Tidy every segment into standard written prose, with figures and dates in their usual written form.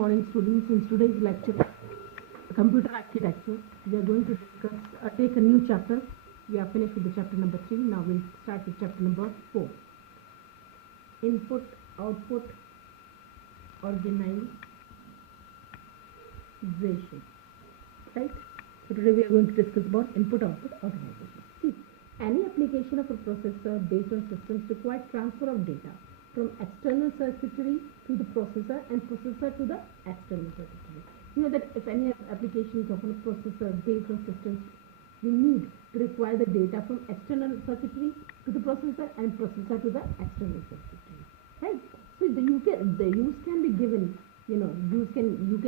morning, students. In today's lecture, computer architecture, we are going to discuss, take a new chapter. We are finished with the chapter number 3. Now we'll start with chapter number 4. Input, output, organization. Right? So today we are going to discuss about input, output, organization. See, any application of a processor based on systems requires transfer of data from external circuitry to the processor and processor to the external circuitry. You know that if any applications of a processor based on systems, we need to require the data from external circuitry to the processor and processor to the external circuitry. Right? So the use can be given. User can give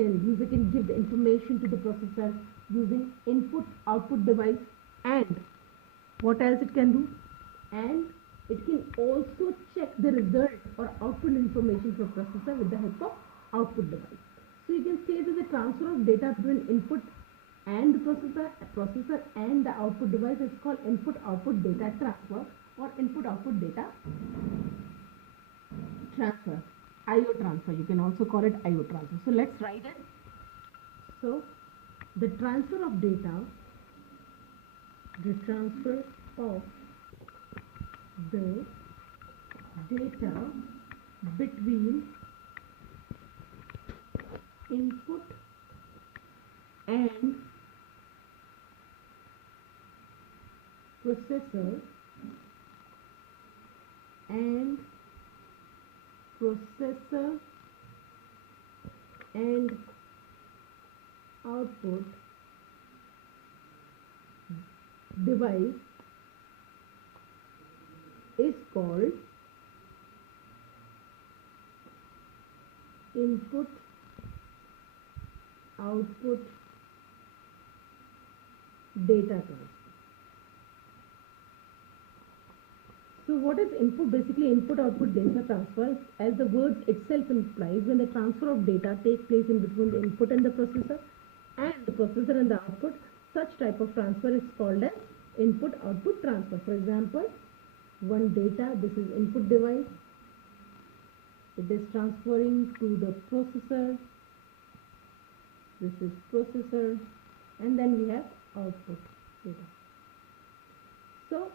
the information to the processor using input output device, and what else it can do? And it can also check the result or output information from processor with the help of output device. So you can say that the transfer of data between input and the processor and the output device is called input-output data transfer or input-output data transfer. IO transfer. You can also call it IO transfer. So let's write it. So the transfer of data, the transfer of the data between input and processor and output device is called input output data transfer. So what is input? Basically, input output data transfer, as the word itself implies, when the transfer of data takes place in between the input and the processor and the output, such type of transfer is called as input output transfer. For example, one data, this is input device, it is transferring to the processor, this is processor, and then we have output data. So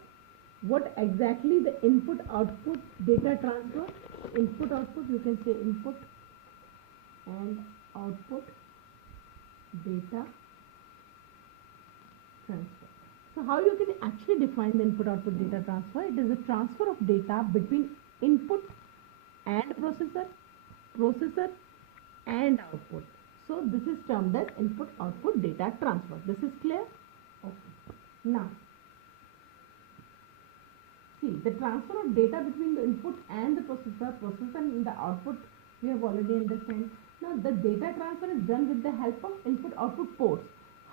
what exactly the input output data transfer? Input output, you can say input and output data transfer. So how you can actually define the input output data transfer? It is a transfer of data between input and processor and output. So this is termed as input output data transfer. This is clear? Okay. Now see, the transfer of data between the input and the processor and the output we have already understand. Now the data transfer is done with the help of input output ports.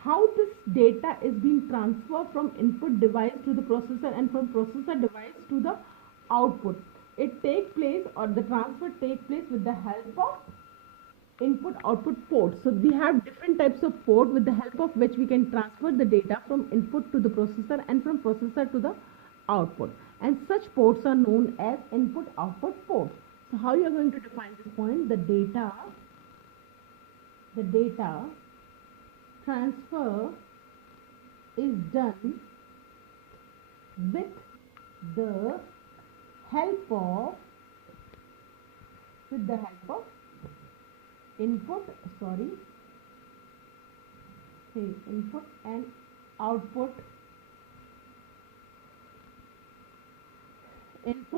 How this data is being transferred from input device to the processor and from processor device to the output? It takes place, or the transfer takes place with the help of input output ports. So we have different types of port with the help of which we can transfer the data from input to the processor and from processor to the output, and such ports are known as input output ports. So how you are going to define this point? The data transfer is done with the help of input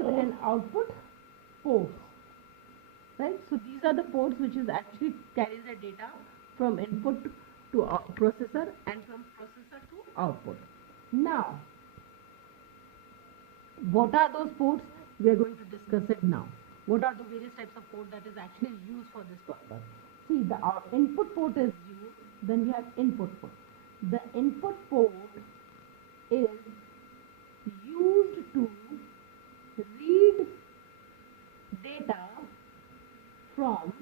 and output ports, right? So these are the ports which is actually carries the data from input to processor and from processor to output. Now what are those ports? We are going to discuss it now. What are the various types of port that is actually used for this purpose? See, the input port is used, then we have input port. The input port is used to read data from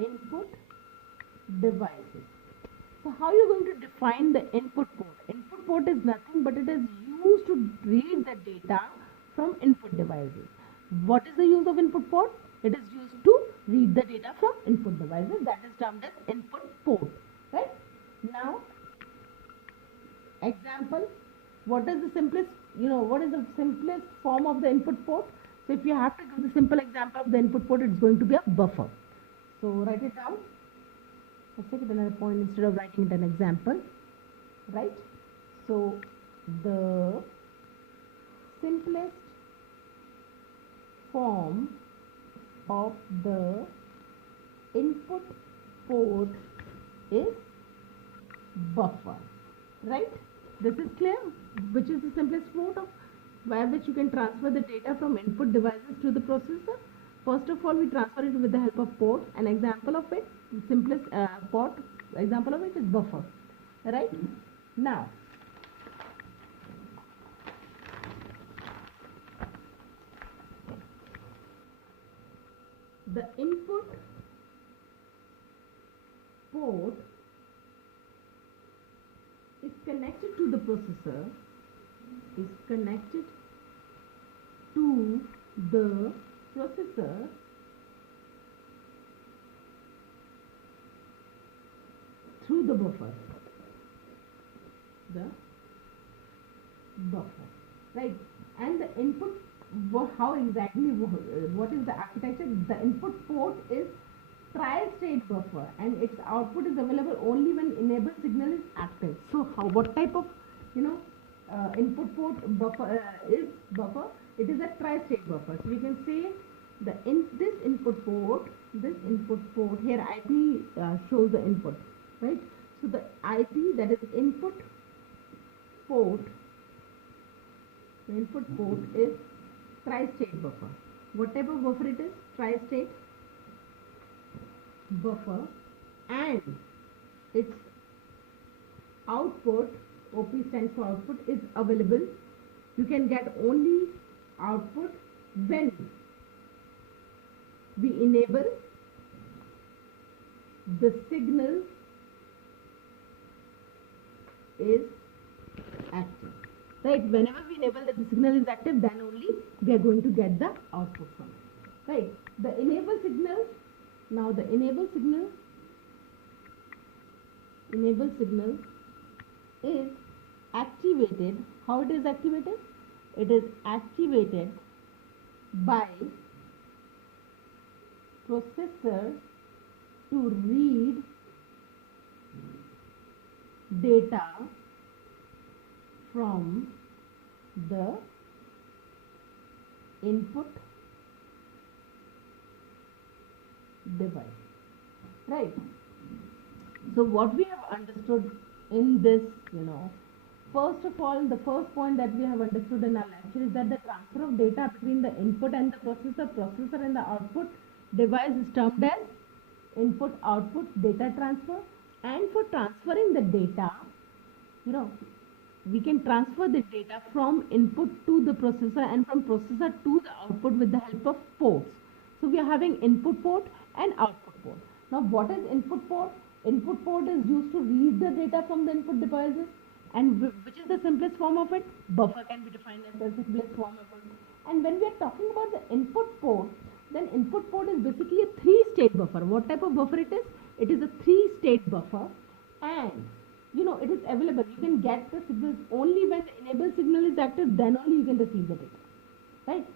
input devices. So how are you going to define the input port? Input port is nothing but it is used to read the data from input devices. What is the use of input port? It is used to read the data from input devices, that is termed as input port, right? Now, example, what is the simplest, what is the simplest form of the input port? So if you have to give the simple example of the input port, it's going to be a buffer. So write it down. Let's take it another point instead of writing it an example, right? So the simplest form of the input port is buffer, right? This is clear, which is the simplest port of by which you can transfer the data from input devices to the processor. First of all, we transfer it with the help of port. An example of it, the simplest port example of it is buffer, right? Now, the input port is connected to the processor, through the buffer, right? And the input, how exactly, what is the architecture? The input port is tri-state buffer, and its output is available only when enable signal is active. So what type of input port buffer is buffer? It is a tri-state buffer. So we can say this input port here, IP shows the input, right? So the IP, that is input port, the input port is tri-state buffer. What type of buffer it is? Tri-state buffer, and its output, OP stands for output, is available. You can get only output when we enable the signal is active, right? Whenever we enable that the signal is active, then only we are going to get the output from it, right? The enable signal, now the enable signal is activated. How it is activated? It is activated by processor to read data from the input device, right? So what we have understood in this, first of all, the first point that we have understood in our lecture is that the transfer of data between the input and the processor and the output device is termed as input output data transfer. And for transferring the data, we can transfer the data from input to the processor and from processor to the output with the help of ports. So we are having input port and output port. Now what is input port? Input port is used to read the data from the input devices, and which is the simplest form of it? Buffer can be defined as the simplest form of it. And when we are talking about the input port, then input port is basically a three-state buffer. What type of buffer it is? It is a three-state buffer, and it is available. You can get the signals only when the enable signal is active, then only you can receive the data, right?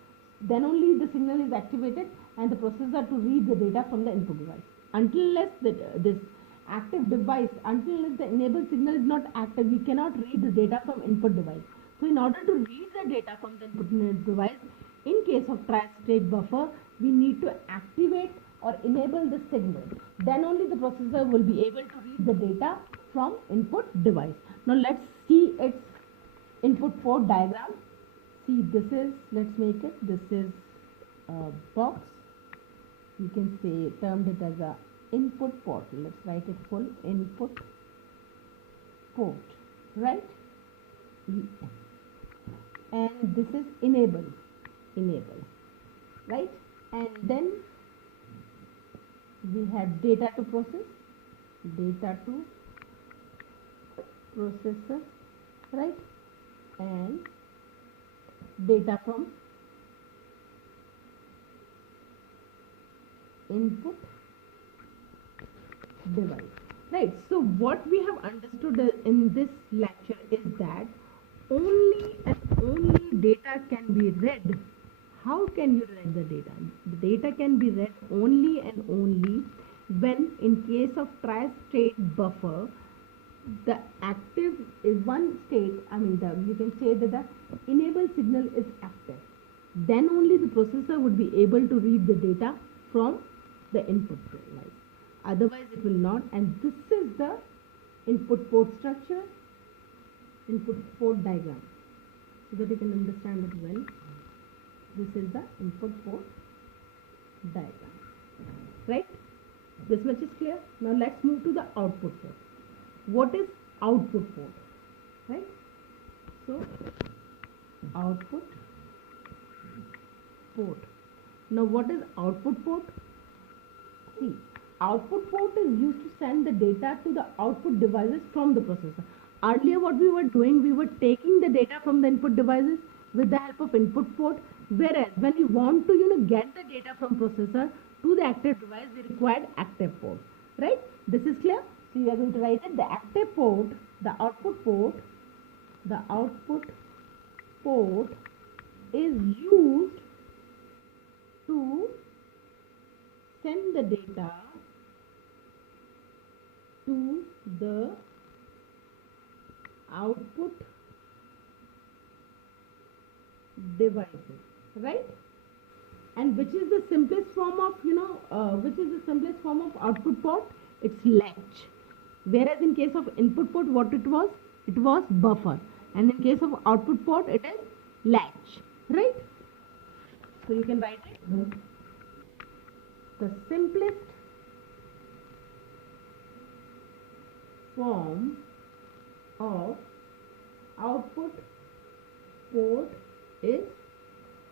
Then only the signal is activated and the processor to read the data from the input device. Until this active device, until the enable signal is not active, you cannot read the data from input device. So in order to read the data from the input device, in case of tri-state buffer, we need to activate or enable the signal. Then only the processor will be able to read the data from input device. Now let's see its input port diagram. See, this is, let's make it, this is a box. You can say, termed it as a input port. Let's write it full, input port, right? And this is enable, right? And then we have data to process, data to processor, right? And data from input device. Right. So what we have understood in this lecture is that only and only data can be read. How can you read the data? The data can be read only and only when, in case of tri-state buffer, the active is one state, you can say that the enable signal is active. Then only the processor would be able to read the data from the input device. Otherwise it will not, and this is the input port structure, input port diagram, so that you can understand it well. This is the input port diagram, right? This much is clear. Now let's move to the output port. What is output port, right? So output port. Now what is output port? See, output port is used to send the data to the output devices from the processor. Earlier what we were doing, we were taking the data from the input devices with the help of input port, whereas when you want to get the data from processor to the active device, we required active port, right? This is clear. So you are going to write it, the active port, the output port is used to send the data to the output devices, right? And which is the simplest form of output port? It's latch. Whereas in case of input port, what it was buffer, and in case of output port, it is latch, right? So you can write it. The simplest form of output port is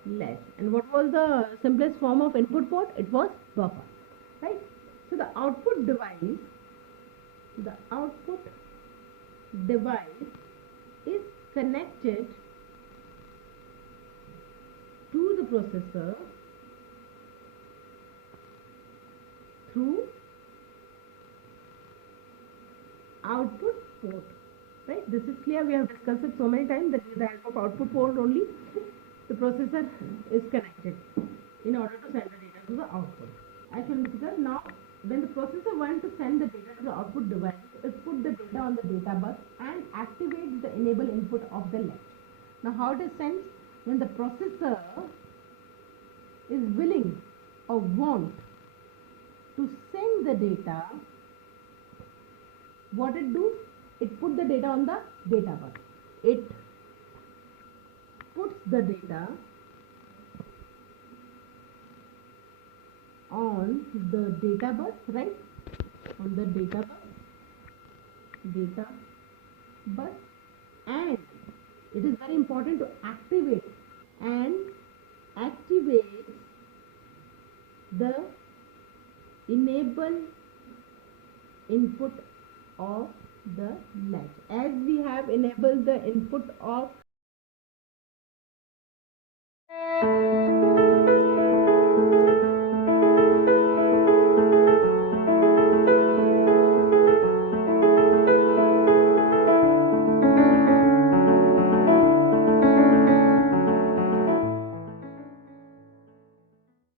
latch. And what was the simplest form of input port? It was buffer, right? So the output device is connected to the processor through output port, right? This is clear. We have discussed it so many times that with the help of output port only the processor is connected in order to send the data to the output. Actually, because now when the processor wants to send the data to the output device, it puts the data on the data bus and activates the enable input of the latch. Now how it is sent? When the processor is willing or want to send the data, what it do? It put the data on the data bus. It puts the data on the data bus, right? On the data bus, and it is very important to activate the enable input of the latch. As we have enabled the input of